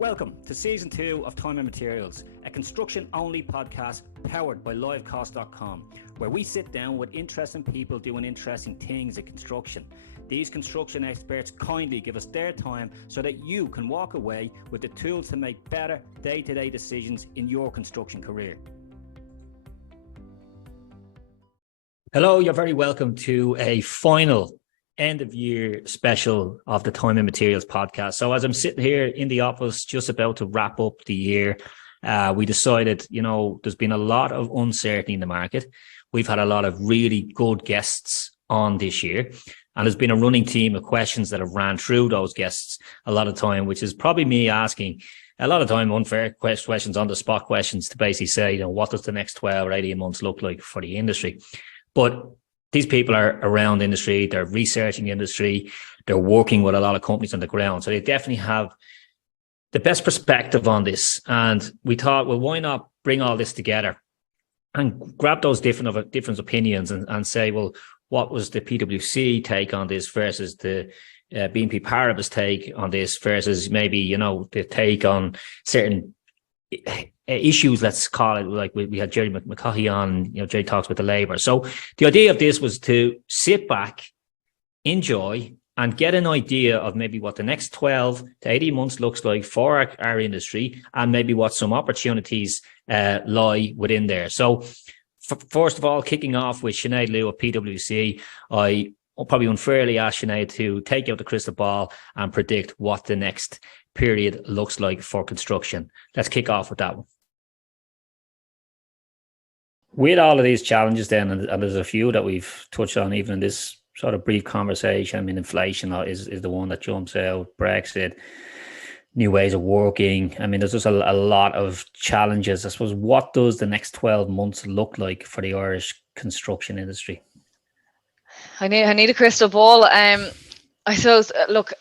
Welcome to Season 2 of Time and Materials, a construction-only podcast powered by livecost.com, where we sit down with interesting people doing interesting things in construction. These construction experts kindly give us their time so that you can walk away with the tools to make better day-to-day decisions in your construction career. Hello, you're very welcome to a final end of year special of the Time and Materials podcast. So as I'm sitting here in the office, just about to wrap up the year, we decided, there's been a lot of uncertainty in the market. We've had a lot of really good guests on this year, and there's been a running team of questions that have ran through those guests a lot of time, which is probably me asking a lot of time unfair questions, on the spot questions to basically say, what does the next 12 or 18 months look like for the industry? But these people are around the industry, they're researching the industry, they're working with a lot of companies on the ground. So they definitely have the best perspective on this. And we thought, well, why not bring all this together and grab those different opinions and say, well, what was the PwC take on this versus the BNP Paribas take on this versus maybe, the take on certain issues, let's call it, like we had Jerry McCaughey on, Jerry talks with the Labour. So the idea of this was to sit back, enjoy, and get an idea of maybe what the next 12 to 18 months looks like for our industry, and maybe what some opportunities lie within there. So first of all, kicking off with Sinead Liu of PwC, I probably unfairly asked Sinead to take out the crystal ball and predict what the next period looks like for construction. Let's kick off with that one. With all of these challenges then, and there's a few that we've touched on even in this sort of brief conversation. I mean, inflation is the one that jumps out, Brexit, new ways of working. I mean, there's just a lot of challenges. I suppose, what does the next 12 months look like for the Irish construction industry? I need a crystal ball. I suppose, look,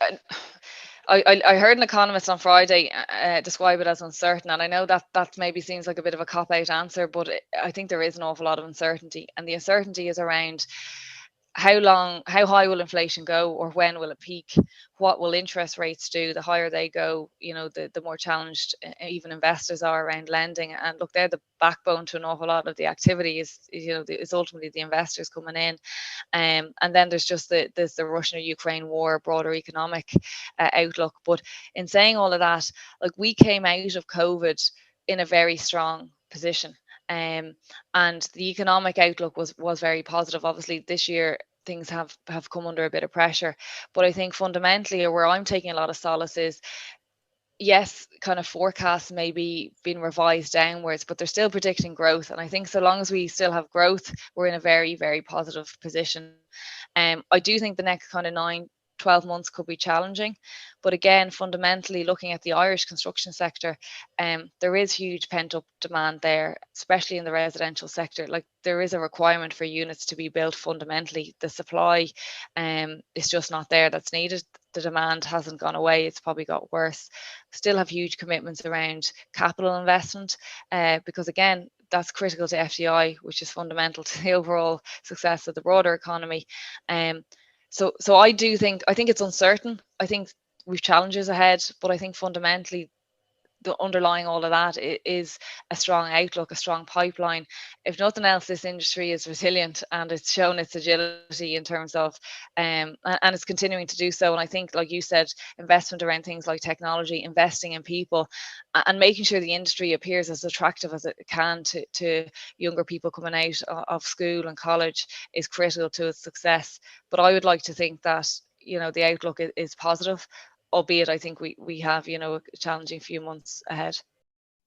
I heard an economist on Friday describe it as uncertain, and I know that maybe seems like a bit of a cop-out answer, but I think there is an awful lot of uncertainty, and the uncertainty is around how high will inflation go, or when will it peak? What will interest rates do? The higher they go, the more challenged even investors are around lending. And look, they're the backbone to an awful lot of the activity. Is ultimately the investors coming in, and then there's just the Russian or Ukraine war, broader economic outlook. But in saying all of that, like, we came out of COVID in a very strong position. And the economic outlook was very positive. Obviously, this year things have come under a bit of pressure, but I think fundamentally, or where I'm taking a lot of solace is, yes, kind of forecasts may be being revised downwards, but they're still predicting growth. And I think so long as we still have growth, we're in a very, very positive position. I do think the next kind of 9-12 months could be challenging, but again, fundamentally looking at the Irish construction sector, there is huge pent-up demand there, especially in the residential sector. Like, there is a requirement for units to be built. Fundamentally, the supply is just not there that's needed. The demand hasn't gone away, it's probably got worse. Still have huge commitments around capital investment, because again, that's critical to FDI, which is fundamental to the overall success of the broader economy. So I think it's uncertain. I think we've challenges ahead, but I think fundamentally the underlying all of that is a strong outlook, a strong pipeline. If nothing else, this industry is resilient, and it's shown its agility in terms of, and it's continuing to do so. And I think, like you said, investment around things like technology, investing in people, and making sure the industry appears as attractive as it can to younger people coming out of school and college is critical to its success. But I would like to think that, the outlook is positive, albeit I think we have, a challenging few months ahead.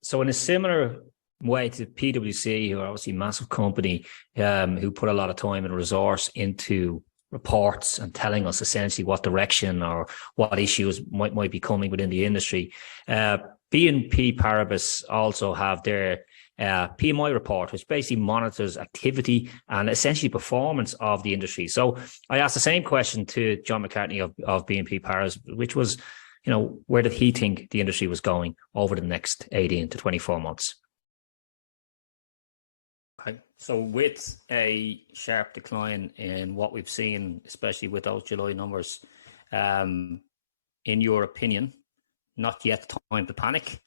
So in a similar way to PwC, who are obviously a massive company, who put a lot of time and resource into reports and telling us essentially what direction or what issues might be coming within the industry, BNP Paribas also have their PMI report, which basically monitors activity and essentially performance of the industry. So I asked the same question to John McCartney of BNP Paribas, which was, where did he think the industry was going over the next 18 to 24 months? Okay. So with a sharp decline in what we've seen, especially with those July numbers, in your opinion, not yet time to panic.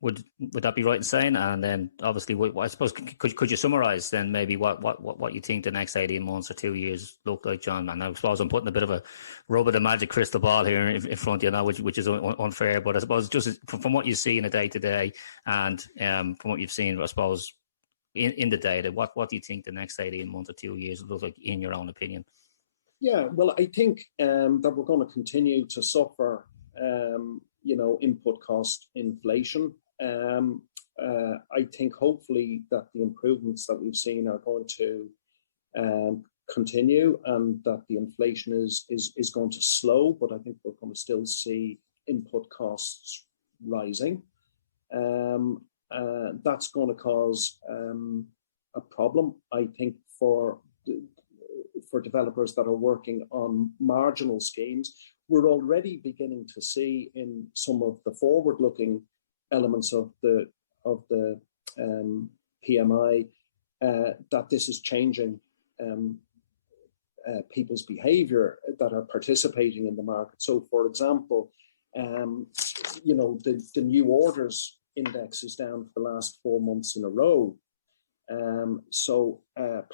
Would that be right in saying? And then obviously, I suppose could you summarise then maybe what you think the next 18 months or 2 years look like, John? And I suppose I'm putting a bit of a rub of the magic crystal ball here in front of you now, which is unfair. But I suppose just from what you see in a day to day, and from what you've seen, I suppose in the data, what do you think the next 18 months or 2 years look like in your own opinion? Yeah, well, I think that we're going to continue to suffer, input cost inflation. I think hopefully that the improvements that we've seen are going to continue, and that the inflation is going to slow, but I think we're going to still see input costs rising. That's going to cause a problem, I think, for developers that are working on marginal schemes. We're already beginning to see in some of the forward-looking elements of the PMI that this is changing people's behaviour that are participating in the market. So, for example, the new orders index is down for the last 4 months in a row.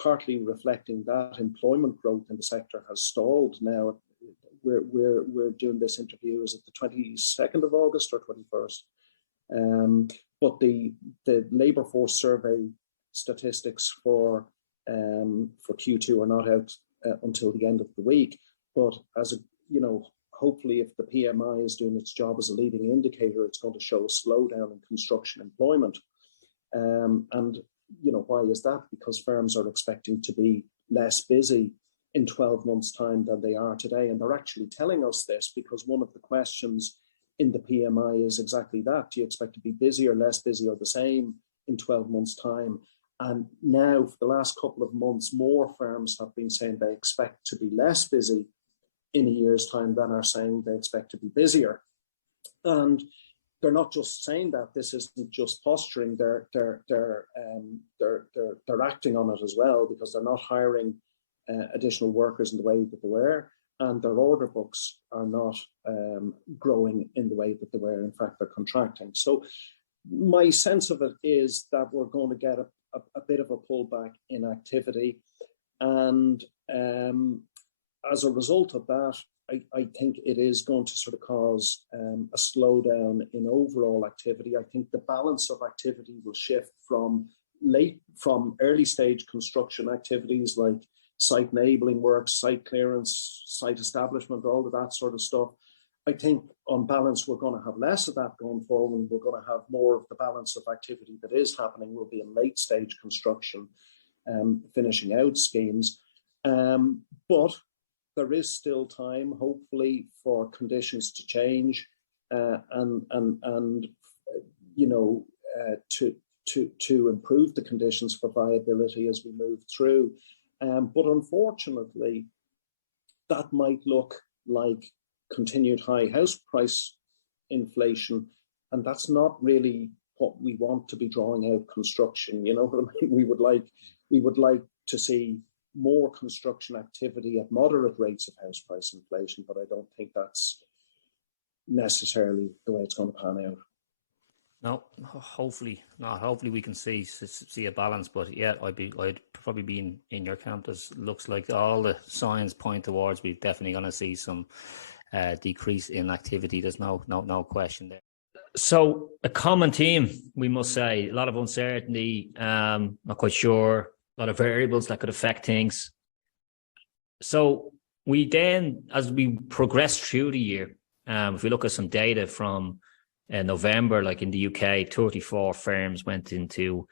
Partly reflecting that, employment growth in the sector has stalled now. We're doing this interview, is it the 22nd of August or 21st? But the labour force survey statistics for Q2 are not out until the end of the week. But hopefully, if the PMI is doing its job as a leading indicator, it's going to show a slowdown in construction employment. Why is that? Because firms are expecting to be less busy in 12 months' time than they are today. And they're actually telling us this because one of the questions in the PMI is exactly that. Do you expect to be busy or less busy or the same in 12 months' time? And now, for the last couple of months, more firms have been saying they expect to be less busy in a year's time than are saying they expect to be busier. And they're not just saying that. This isn't just posturing. They're acting on it as well, because they're not hiring additional workers in the way that they were, and their order books are not growing in the way that they were. In fact, they're contracting. So my sense of it is that we're going to get a bit of a pullback in activity, and as a result of that, I think it is going to sort of cause a slowdown in overall activity. I think the balance of activity will shift from early stage construction activities like site enabling work, site clearance, site establishment, all of that sort of stuff. I think on balance, we're going to have less of that going forward. We're going to have more of the balance of activity that is happening will be in late stage construction, finishing out schemes. But there is still time, hopefully, for conditions to change to improve the conditions for viability as we move through. But unfortunately, that might look like continued high house price inflation, and that's not really what we want to be drawing out construction. You know what I mean? We would like to see more construction activity at moderate rates of house price inflation, but I don't think that's necessarily the way it's going to pan out. No, hopefully not. Hopefully we can see a balance, but yeah, I'd probably be in your camp. As looks like all the signs point towards we're definitely going to see some decrease in activity. There's no question there. So a common theme, we must say, a lot of uncertainty. Not quite sure. A lot of variables that could affect things. So we then, as we progress through the year, if we look at some data from November, like in the UK, 34 firms went into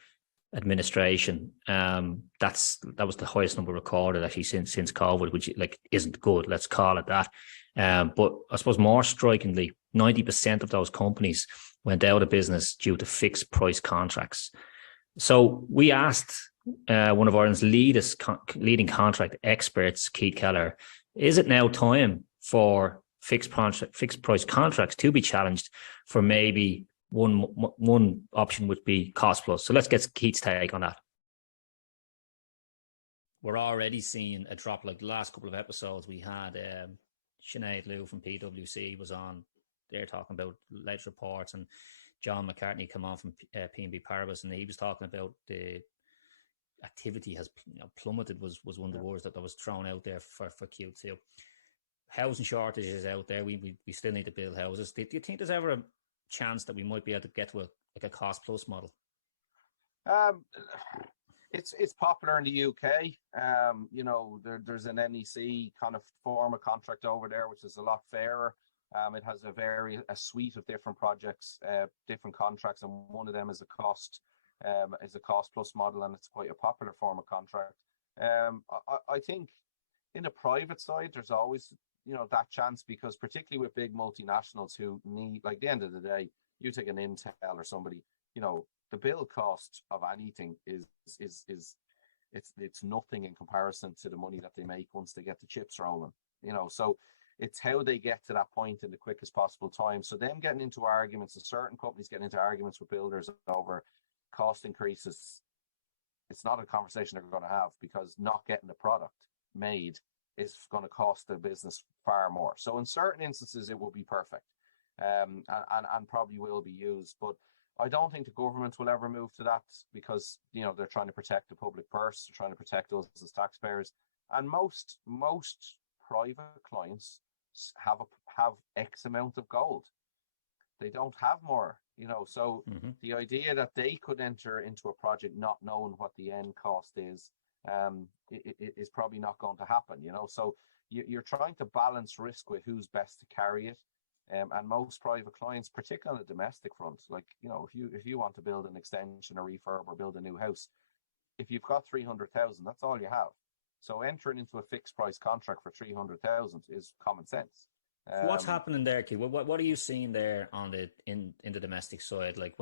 administration. That was the highest number recorded actually since COVID, which isn't good. Let's call it that. But I suppose more strikingly, 90% of those companies went out of business due to fixed price contracts. So we asked one of Ireland's leading contract experts, Keith Keller, is it now time for fixed price contracts to be challenged? For maybe one option would be cost plus. So let's get Keith's take on that. We're already seeing a drop. Like the last couple of episodes, we had Sinead Liu from PwC was on they're talking about latest reports, and John McCartney come on from PNB Paribas, and he was talking about the activity has plummeted, was one of the words that was thrown out there for Q2. Housing shortages out there. We still need to build houses. Do you think there's ever a chance that we might be able to get to a cost plus model? It's popular in the UK. There's an NEC kind of form of contract over there, which is a lot fairer. It has a suite of different projects, different contracts, and one of them is a cost plus model, and it's quite a popular form of contract. I think in the private side, there's always that chance, because particularly with big multinationals who need, like, at the end of the day, you take an Intel or somebody, the build cost of anything is it's nothing in comparison to the money that they make once they get the chips rolling. So it's how they get to that point in the quickest possible time. So them getting into arguments, and certain companies getting into arguments with builders over cost increases, it's not a conversation they're going to have, because not getting the product made is going to cost the business far more. So in certain instances, it will be perfect, and probably will be used. But I don't think the government will ever move to that, because they're trying to protect the public purse, they're trying to protect us as taxpayers, and most private clients have X amount of gold. They don't have more, So the idea that they could enter into a project not knowing what the end cost is probably not going to happen. So you're trying to balance risk with who's best to carry it. And most private clients, particularly on the domestic front, like, if you want to build an extension or refurb or build a new house, if you've got 300,000, that's all you have. So entering into a fixed price contract for 300,000 is common sense. What's happening there, Keith? What are you seeing there on in the domestic side? Like,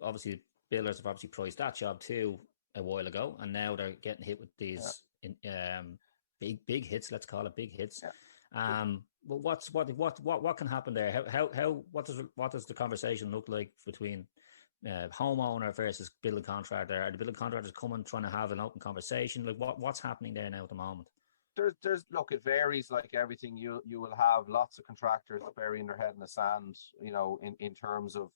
obviously builders have obviously priced that job too a while ago, and now they're getting hit with these big hits. Let's call it big hits. Yeah. Well, what can happen there? What does the conversation look like between homeowner versus building contractor? Are the building contractors coming trying to have an open conversation? Like, what's happening there now at the moment? Look, it varies like everything. You will have lots of contractors burying their head in the sand, in terms of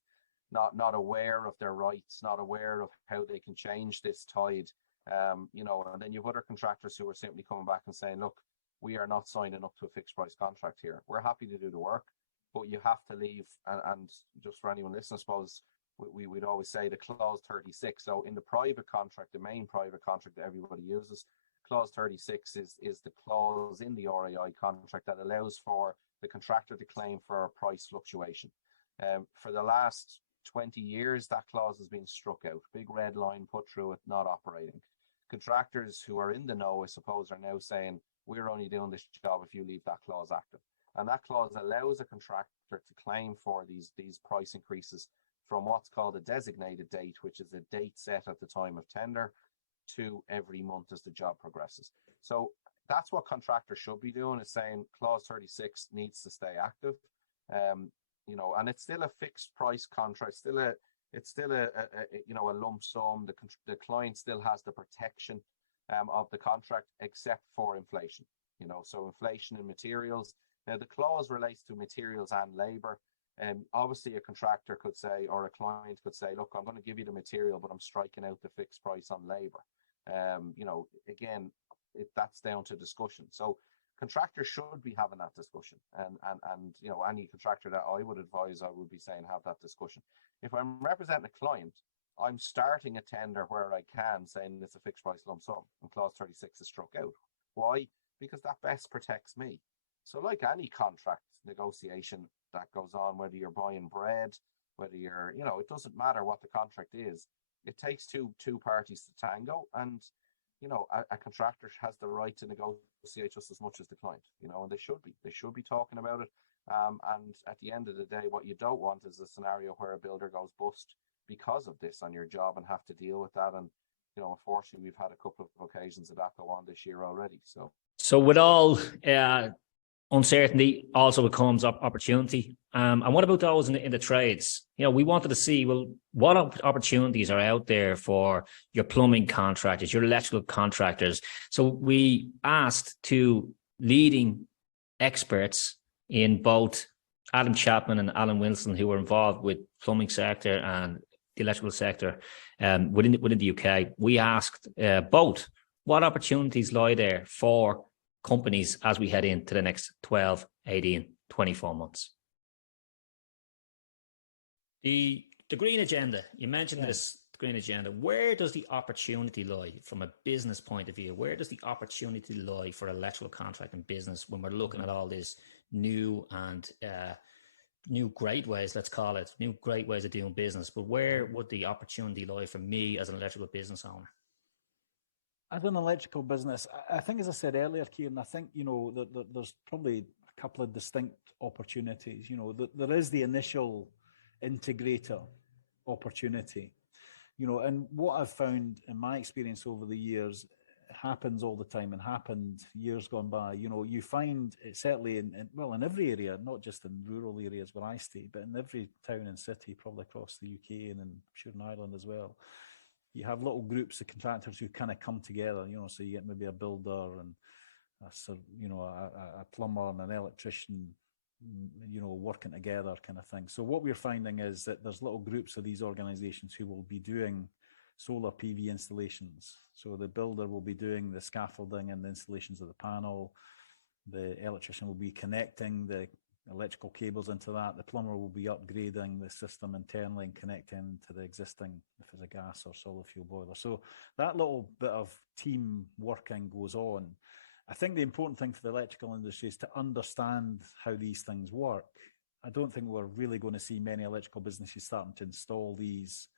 not aware of their rights, not aware of how they can change this tide, and then you have other contractors who are simply coming back and saying, look, we are not signing up to a fixed price contract here. We're happy to do the work, but you have to leave. And just for anyone listening, I suppose we'd always say the clause 36. So in the private contract, the main private contract that everybody uses, clause 36 is the clause in the RAI contract that allows for the contractor to claim for a price fluctuation. For the last 20 years, that clause has been struck out. Big red line put through it, not operating. Contractors who are in the know, I suppose, are now saying, we're only doing this job if you leave that clause active. And that clause allows a contractor to claim for these price increases from what's called a designated date, which is a date set at the time of tender, to every month as the job progresses. So that's what contractors should be doing, is saying clause 36 needs to stay active. And it's still a fixed price contract, it's still a lump sum. The client still has the protection of the contract, except for inflation. So inflation in materials. Now the clause relates to materials and labor. Obviously a contractor could say, or a client could say, look, I'm going to give you the material, but I'm striking out the fixed price on labor. Again, that's down to discussion. So contractors should be having that discussion, and any contractor that I would advise, I would be saying have that discussion. If I'm representing a client, I'm starting a tender where I can, saying it's a fixed price lump sum, and clause 36 is struck out. Why? Because that best protects me. So like any contract negotiation that goes on, whether you're buying bread, whether you're, it doesn't matter what the contract is. It takes two parties to tango, and a contractor has the right to negotiate just as much as the client, and they should be talking about it. And at the end of the day, what you don't want is a scenario where a builder goes bust because of this on your job and have to deal with that. And unfortunately, we've had a couple of occasions of that go on this year already. So with all uncertainty also becomes opportunity. And what about those in the trades? We wanted to see, what opportunities are out there for your plumbing contractors, your electrical contractors. So we asked two leading experts in both Adam Chapman and Alan Wilson, who were involved with plumbing sector and the electrical sector within the UK, we asked both what opportunities lie there for companies as we head into the next 12, 18, 24 months. The green agenda, you mentioned this green agenda. Where does the opportunity lie from a business point of view? Where does the opportunity lie for electrical contracting business when we're looking at all this new and new great ways, let's call it, new great ways of doing business? But where would the opportunity lie for me as an electrical business owner? As an electrical business, I think, as I said earlier, Kieran, I think, there's probably a couple of distinct opportunities. There is the initial integrator opportunity, and what I've found in my experience over the years, it happens all the time and happened years gone by. You find it certainly in every area, not just in rural areas where I stay, but in every town and city, probably across the UK and I'm sure in Ireland as well. You have little groups of contractors who kind of come together, so you get maybe a builder and a plumber and an electrician, working together kind of thing. So what we're finding is that there's little groups of these organizations who will be doing solar PV installations. So the builder will be doing the scaffolding and the installations of the panel. The electrician will be connecting the electrical cables into that. The plumber will be upgrading the system internally and connecting to the existing, if it's a gas or solid fuel boiler. So that little bit of team working goes on. I think the important thing for the electrical industry is to understand how these things work. I don't think we're really going to see many electrical businesses starting to install these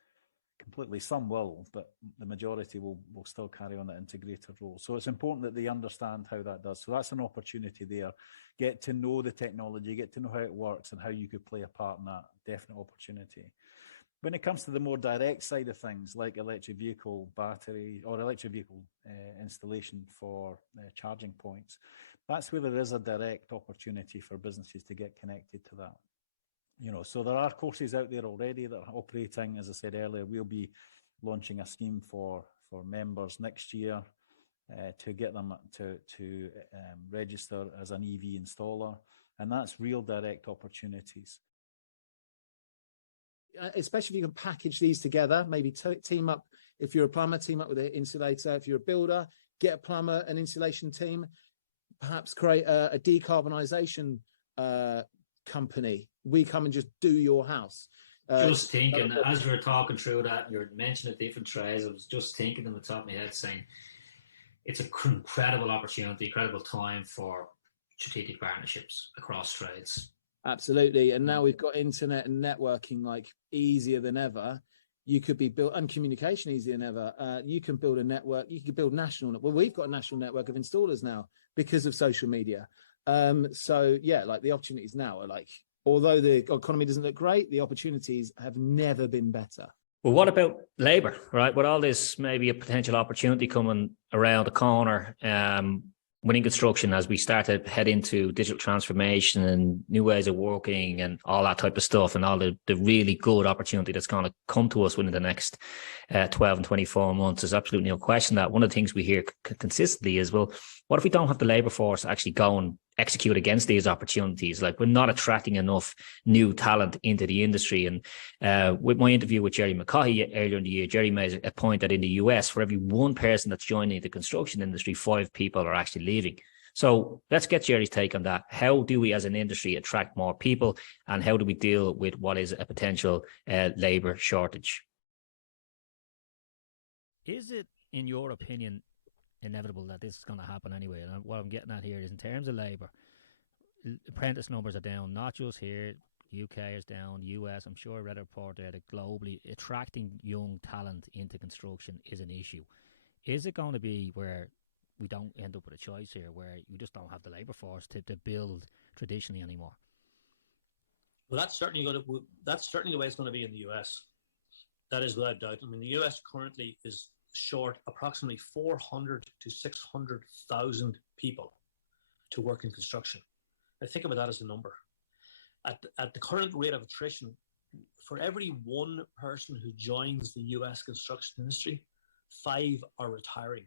completely. Some will, but the majority will still carry on the integrator role. So it's important that they understand how that does. So that's an opportunity there. Get to know the technology, get to know how it works and how you could play a part in that. Definite opportunity. When it comes to the more direct side of things, like electric vehicle battery or electric vehicle installation for charging points, that's where there is a direct opportunity for businesses to get connected to that. So there are courses out there already that are operating. As I said earlier, we'll be launching a scheme for members next year to get them to register as an EV installer, and that's real direct opportunities. Especially if you can package these together, maybe team up. If you're a plumber, team up with an insulator. If you're a builder, get a plumber, an insulation team. Perhaps create a decarbonisation company. We come and just do your house. Just thinking, as you were talking through that, and you're mentioning different trades, I was just thinking on the top of my head saying, it's an incredible opportunity, incredible time for strategic partnerships across trades. Absolutely. And now we've got internet and networking like easier than ever. You could be built, and communication easier than ever. You can build a network. You could build national. Well, we've got a national network of installers now because of social media. So yeah, like the opportunities now are like, although the economy doesn't look great, the opportunities have never been better. Well, what about labour, right? With all this, maybe a potential opportunity coming around the corner within construction as we start to head into digital transformation and new ways of working and all that type of stuff, and all the really good opportunity that's going to come to us within the next 12 and 24 months. There's absolutely no question that one of the things we hear consistently is, well, what if we don't have the labour force to actually go and execute against these opportunities? Like, we're not attracting enough new talent into the industry. And with my interview with Jerry McCaughey earlier in the year, Jerry made a point that in the US, for every one person that's joining the construction industry, 5 people are actually leaving. So let's get Jerry's take on that. How do we as an industry attract more people, and how do we deal with what is a potential labour shortage? Is it, in your opinion, inevitable that this is going to happen anyway? And what I'm getting at here is, in terms of labour, apprentice numbers are down, not just here. UK is down, US, I'm sure I read a report there that globally attracting young talent into construction is an issue. Is it going to be where we don't end up with a choice here, where you just don't have the labour force to build traditionally anymore? Well, that's certainly the way it's going to be in the US. That is without doubt. I mean, the US currently is short approximately 400 to 600,000 people to work in construction. Now think about that as a number. At the current rate of attrition, for every one person who joins the US construction industry, 5 are retiring.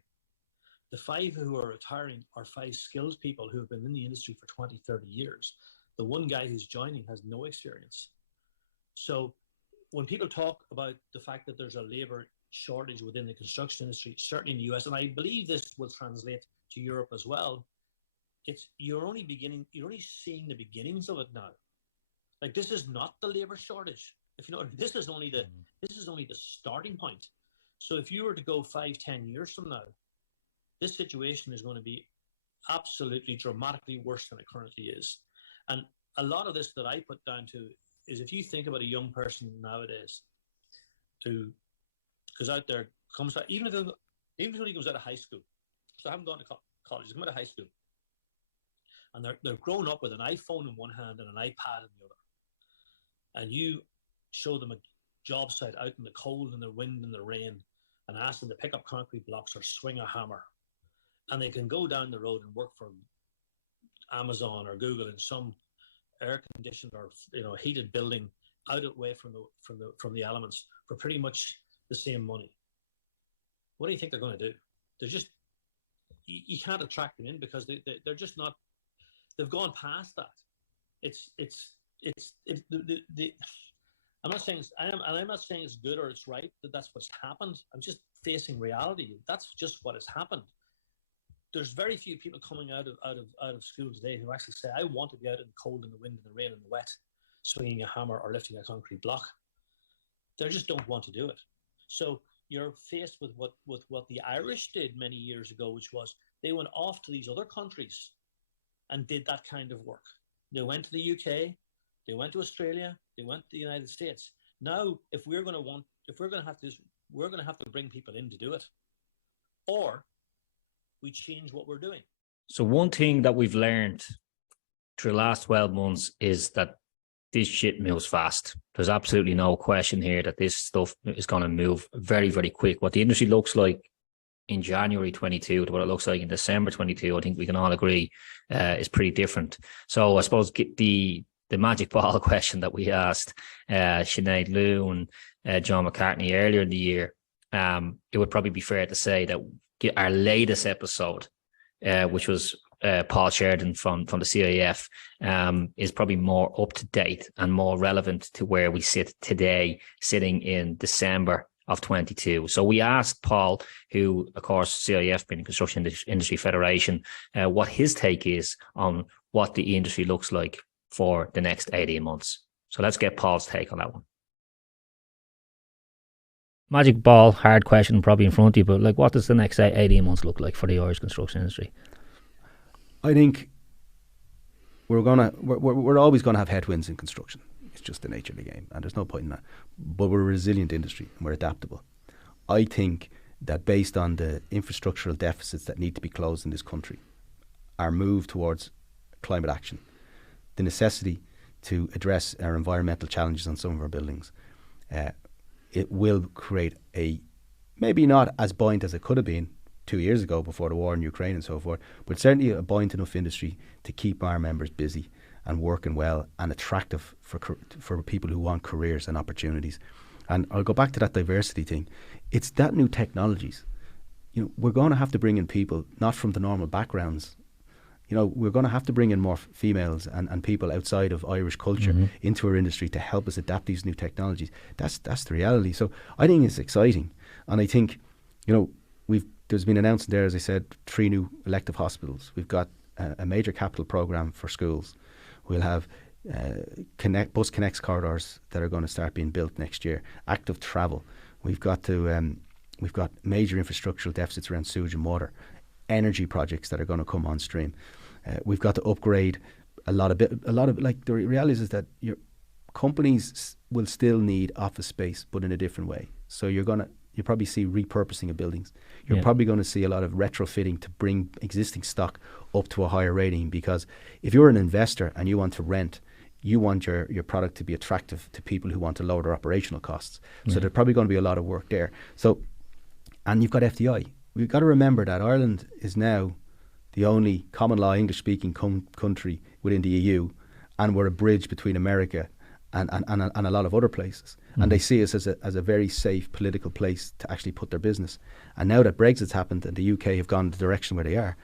The 5 who are retiring are 5 skilled people who have been in the industry for 20, 30 years. The one guy who's joining has no experience. So when people talk about the fact that there's a labor shortage within the construction industry, certainly in the US, and I believe this will translate to Europe as well, you're only seeing the beginnings of it now. Like, this is not the labor shortage. If you know, this is only the starting point. So if you were to go 5-10 years from now, this situation is going to be absolutely dramatically worse than it currently is. And a lot of this that I put down to is, if you think about a young person nowadays who goes out there, comes out, even if he goes out of high school, so I haven't gone to college, come out of high school, and they're grown up with an iPhone in one hand and an iPad in the other, and you show them a job site out in the cold and the wind and the rain and ask them to pick up concrete blocks or swing a hammer, and they can go down the road and work for Amazon or Google in some air-conditioned or heated building out away from the elements for pretty much the same money. What do you think they're going to do? They're just, you can't attract them in because they're just not. They've gone past that. I'm not saying it's good or it's right that that's what's happened. I'm just facing reality. That's just what has happened. There's very few people coming out of school today who actually say, I want to be out in the cold and the wind and the rain and the wet, swinging a hammer or lifting a concrete block. They just don't want to do it. So you're faced with what the Irish did many years ago, which was they went off to these other countries and did that kind of work. They went to the UK, they went to Australia, they went to the United States. Now, we're going to have to bring people in to do it, or we change what we're doing. So one thing that we've learned through the last 12 months is that this shit moves fast. There's absolutely no question here that this stuff is going to move very, very quick. What the industry looks like in January 22 to what it looks like in December 22, I think we can all agree is pretty different. So I suppose the magic ball question that we asked Sinead Liu and John McCartney earlier in the year, it would probably be fair to say that our latest episode, which was Paul Sheridan from the CIF, is probably more up to date and more relevant to where we sit today, sitting in December of 22. So we asked Paul, who, of course, CIF being Construction Industry Federation, what his take is on what the industry looks like for the next 18 months. So let's get Paul's take on that one. Magic ball, hard question probably in front of you, but like, what does the next 18 months look like for the Irish construction industry? I think we're always going to have headwinds in construction. It's just the nature of the game, and there's no point in that. But we're a resilient industry and we're adaptable. I think that based on the infrastructural deficits that need to be closed in this country, our move towards climate action, the necessity to address our environmental challenges on some of our buildings, it will create a, maybe not as buoyant as it could have been 2 years ago before the war in Ukraine and so forth, but certainly a buoyant enough industry to keep our members busy and working well and attractive for people who want careers and opportunities. And I'll go back to that diversity thing. It's that new technologies. We're going to have to bring in people not from the normal backgrounds. We're going to have to bring in more females and people outside of Irish culture into our industry to help us adapt these new technologies. That's the reality. So I think it's exciting. And I think, there's been announced there, as I said, 3 new elective hospitals. We've got a major capital program for schools. We'll have Bus Connects corridors that are going to start being built next year. Active travel. We've got major infrastructural deficits around sewage and water. Energy projects that are going to come on stream. We've got to upgrade a lot of the reality is that your companies will still need office space, but in a different way. So you'll probably see repurposing of buildings. You're probably going to see a lot of retrofitting to bring existing stock up to a higher rating, because if you're an investor and you want to rent, you want your product to be attractive to people who want to lower their operational costs. So there's probably going to be a lot of work there. So, and you've got FDI. We've got to remember that Ireland is now the only common law English-speaking country within the EU, and we're a bridge between America and a lot of other places. And they see us as a very safe political place to actually put their business. And now that Brexit's happened and the UK have gone the direction where they are,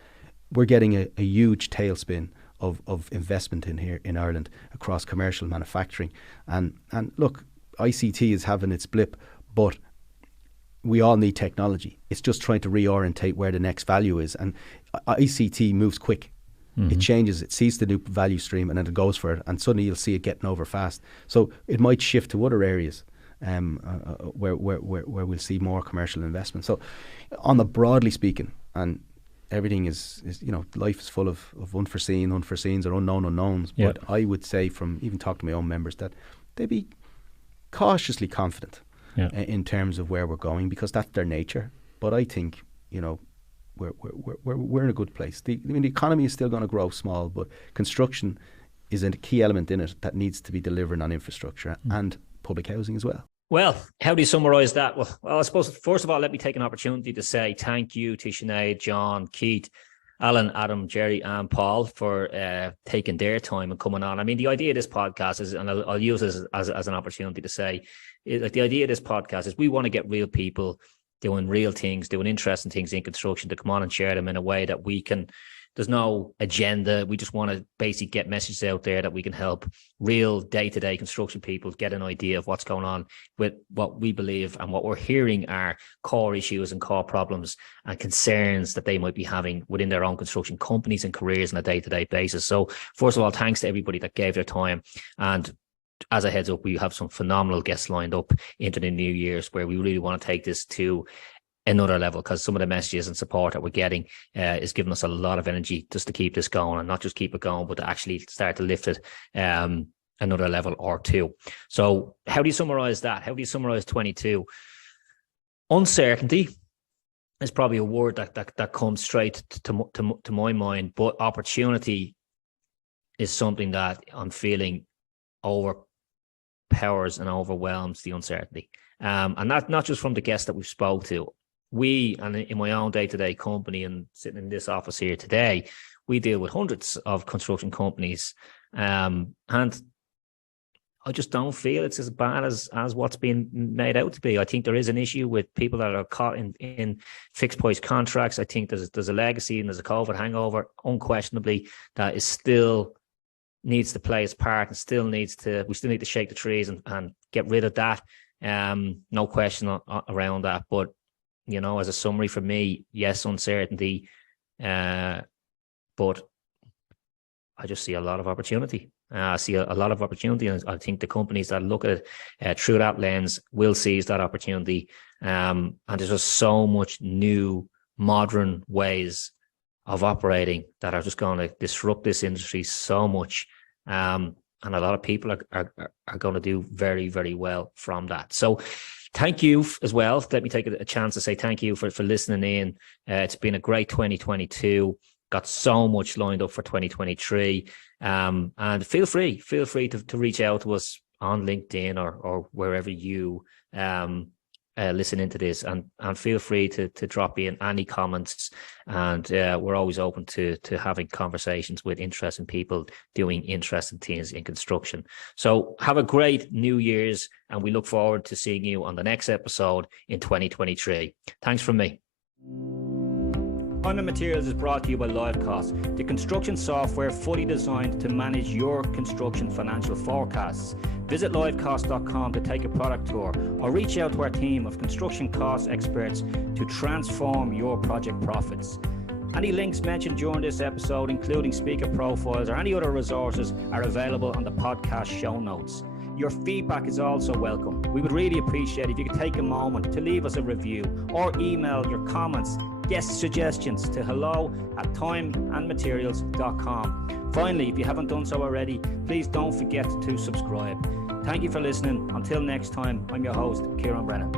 we're getting a huge tailspin of investment in here in Ireland across commercial manufacturing. And look, ICT is having its blip, but we all need technology. It's just trying to reorientate where the next value is. And ICT moves quick. It changes, it sees the new value stream, and then it goes for it, and suddenly you'll see it getting over fast. So it might shift to other areas where we'll see more commercial investment. So on the broadly speaking, and everything is life is full of unforeseens or unknown unknowns. But I would say, from even talking to my own members, that they'd be cautiously confident in terms of where we're going, because that's their nature. But I think, we're in a good place. The economy is still going to grow small, but construction is a key element in it that needs to be delivering on infrastructure and public housing as well. Well, how do you summarise that? Well, I suppose, first of all, let me take an opportunity to say thank you to Sinead, John, Keith, Alan, Adam, Jerry and Paul for taking their time and coming on. I mean, the idea of this podcast is, and I'll use this as an opportunity to say, the idea of this podcast is we want to get real people doing real things, doing interesting things in construction, to come on and share them in a way that we can, there's no agenda. We just want to basically get messages out there that we can help real day-to-day construction people get an idea of what's going on with what we believe and what we're hearing are core issues and core problems and concerns that they might be having within their own construction companies and careers on a day-to-day basis. So first of all, thanks to everybody that gave their time. And as a heads up, we have some phenomenal guests lined up into the new years where we really want to take this to another level, because some of the messages and support that we're getting is giving us a lot of energy just to keep this going, and not just keep it going, but to actually start to lift it another level or two. So how do you summarize that? How do you summarize 22? Uncertainty is probably a word that comes straight to my mind, but opportunity is something that I'm feeling overpowers and overwhelms the uncertainty. And not just from the guests that we've spoke to. We, and in my own day-to-day company and sitting in this office here today, we deal with hundreds of construction companies. And I just don't feel it's as bad as what's being made out to be. I think there is an issue with people that are caught in fixed price contracts. I think there's a legacy and there's a COVID hangover, unquestionably, that is still needs to play its part and we still need to shake the trees and get rid of that. No question around that. But as a summary for me, yes, uncertainty, but I just see a lot of opportunity. I see a lot of opportunity, and I think the companies that look at it through that lens will seize that opportunity. And there's just so much new, modern ways of operating that are just going to disrupt this industry so much. And a lot of people are going to do very, very well from that. So thank you as well. Let me take a chance to say thank you for listening in. It's been a great 2022. Got so much lined up for 2023. And feel free to reach out to us on LinkedIn or wherever you listen into this, and feel free to drop in any comments, and we're always open to having conversations with interesting people doing interesting things in construction. So have a great New Year's, and we look forward to seeing you on the next episode in 2023. Thanks from me. Time and Materials is brought to you by LiveCost, the construction software fully designed to manage your construction financial forecasts. Visit livecost.com to take a product tour, or reach out to our team of construction cost experts to transform your project profits. Any links mentioned during this episode, including speaker profiles or any other resources, are available on the podcast show notes. Your feedback is also welcome. We would really appreciate if you could take a moment to leave us a review or email your comments, guest suggestions to hello@timeandmaterials.com. Finally, if you haven't done so already, please don't forget to subscribe. Thank you for listening. Until next time, I'm your host, Kieran Brennan.